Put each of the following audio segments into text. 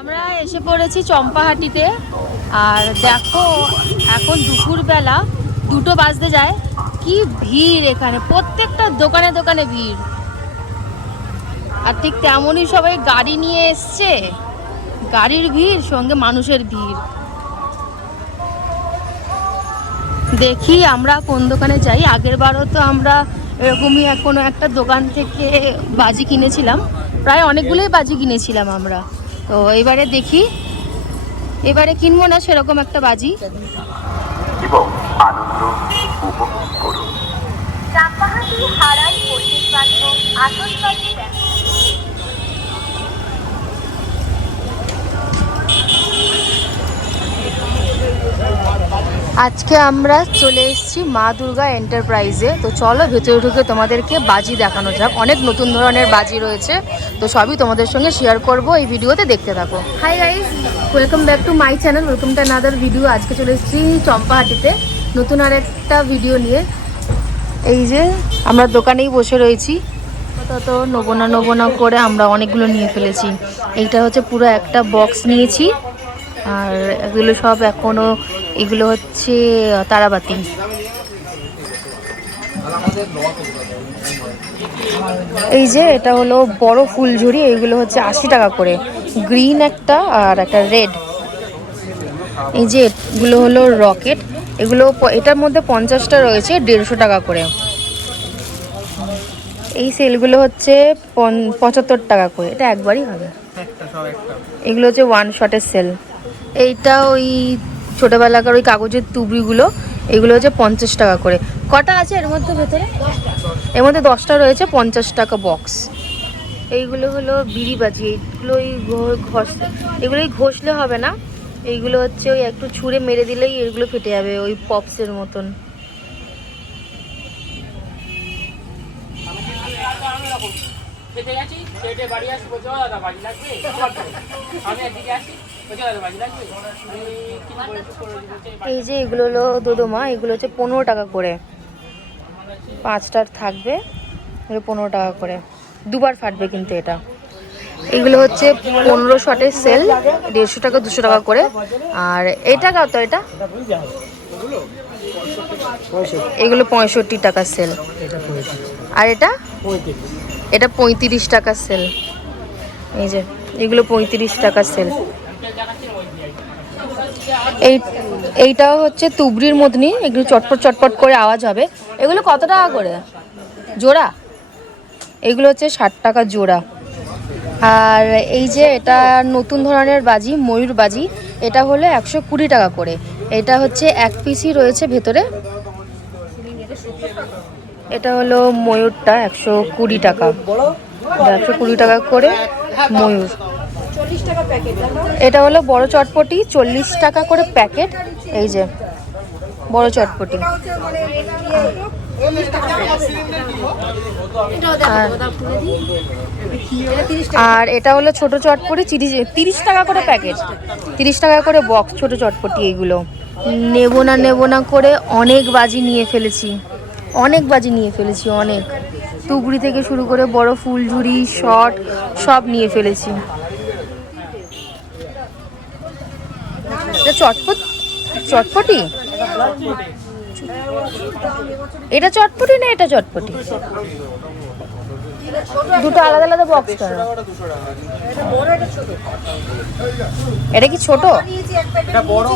আমরা এসে পড়েছি চম্পাহাটিতে। আর দেখো এখন দুপুরবেলা 2টো বাজতে যায়, কি ভিড় এখানে, প্রত্যেকটা দোকানে দোকানে ভিড়। আর ঠিক তেমনই সবাই গাড়ি নিয়ে এসছে, গাড়ির ভিড় সঙ্গে মানুষের ভিড়। দেখি আমরা কোন দোকানে যাই। আগের বারও তো আমরা এরকমই কোনো একটা দোকান থেকে বাজি কিনেছিলাম, প্রায় অনেকগুলোই বাজি কিনেছিলাম আমরা। তো এবারে দেখি, এবারে কিনবো না সেরকম একটা বাজি। এবং আনন্দ উপভোগ করুন। চাপাহাটি হারাই পরিবেশবান্ধব আতশবাজি আজকে আমরা চলে এসেছি মা দুর্গা এন্টারপ্রাইজে। তো চলো ভেতরে ঢুকে তোমাদেরকে বাজি দেখানো যাক। অনেক নতুন ধরনের বাজি রয়েছে, তো সবই তোমাদের সঙ্গে শেয়ার করব, এই ভিডিওতে দেখতে থাকো। Hi guys, welcome back to my channel, welcome to another video. আজকে চলে এসেছি চম্পাহাটিতে নতুন আর একটা ভিডিও নিয়ে। এই যে আমরা দোকানেই বসে রয়েছি, তত নেবো না করে আমরা অনেকগুলো নিয়ে ফেলেছি। এইটা হচ্ছে পুরো একটা বক্স নিয়েছি, আর এগুলো সব এখনো, এগুলো হচ্ছে তারাবাতি। এই যে এটা হলো বড় ফুলঝুরি, এগুলো হচ্ছে 80 টাকা করে, গ্রিন একটা আর একটা রেড। এই যে এগুলো হলো রকেট, এগুলো এটার মধ্যে 50টা রয়েছে, 150 টাকা করে। এই সেলগুলো হচ্ছে 75 টাকা করে, এটা একবারই হবে। এগুলো হচ্ছে ওয়ান শটের সেল। এইটা ওই ছোটোবেলাকার ওই কাগজের তুবড়িগুলো, এগুলো হচ্ছে 50 টাকা করে। কটা আছে এর মধ্যে ভেতরে? এর মধ্যে 10টা রয়েছে, 50 টাকা বক্স। এইগুলো হলো বিড়িবাজি, এইগুলো ওই এগুলোই ঘষলে হবে না, এইগুলো হচ্ছে ওই একটু ছুঁড়ে মেরে দিলেই এগুলো ফেটে যাবে, ওই পপসের মতন। এই যে এগুলো হলো দোদমা, এগুলো হচ্ছে 15 টাকা করে, 5টার থাকবে, 15 টাকা করে, দুবার ফাটবে কিন্তু এটা। এগুলো হচ্ছে 15 শটের সেল, 150 টাকা 200 টাকা করে। আর এটা কত? এটা এগুলো 65 টাকা সেল। আর এটা 35 টাকা সেল। এই যে এগুলো 35 টাকা সেল। এইটাও হচ্ছে তুবড়ির মতনই, এগুলো চটপট চটপট করে আওয়াজ হবে। এগুলো কত টাকা করে জোড়া? এগুলো হচ্ছে 60 টাকা জোড়া। আর এই যে এটা নতুন ধরনের বাজি, ময়ূর বাজি, এটা হলো 120 টাকা করে। এটা হচ্ছে এক পিসই রয়েছে ভেতরে। এটা হলো ময়ূরটা 120 টাকা, 120 টাকা করে ময়ূর। এটা হলো বড় চটপটি, 40 টাকা করে প্যাকেট। এই যে বড় চটপটি। আর এটা হলো ছোট চটপটি, 30 টাকা করে প্যাকেট, 30 টাকা করে বক্স ছোট চটপটি। এইগুলো নেবো না করে অনেক বাজি নিয়ে ফেলেছি, অনেক তুবড়ি থেকে শুরু করে বড় ফুলঝুরি, শট সব নিয়ে ফেলেছি। চটপটি, এটা চটপটি না এটা চটপটি? দুটো আলাদা আলাদা বক্স করা। এটা কি ছোট? এটা বড়।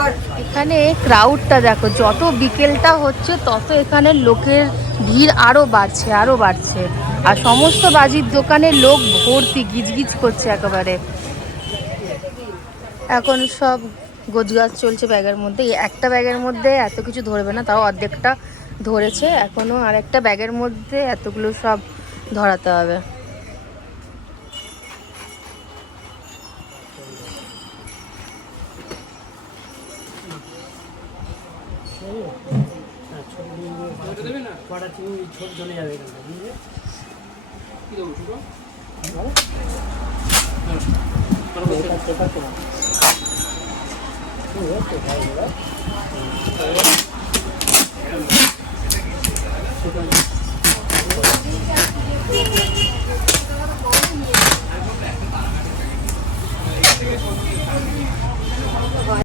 আর এখানে ক্রাউডটা দেখো, যত বিকেলটা হচ্ছে তত এখানে লোকের ভিড় আরো বাড়ছে। আর সমস্ত বাজির দোকানে লোক ভর্তি, গিজগিজ করছে একেবারে। এখন সব গোছগাছ চলছে ব্যাগের মধ্যে। একটা ব্যাগের মধ্যে এত কিছু ধরবে না, তাও অর্ধেকটা ধরেছে, এখনো আর একটা ব্যাগের মধ্যে এতগুলো সব ধরাতে হবে।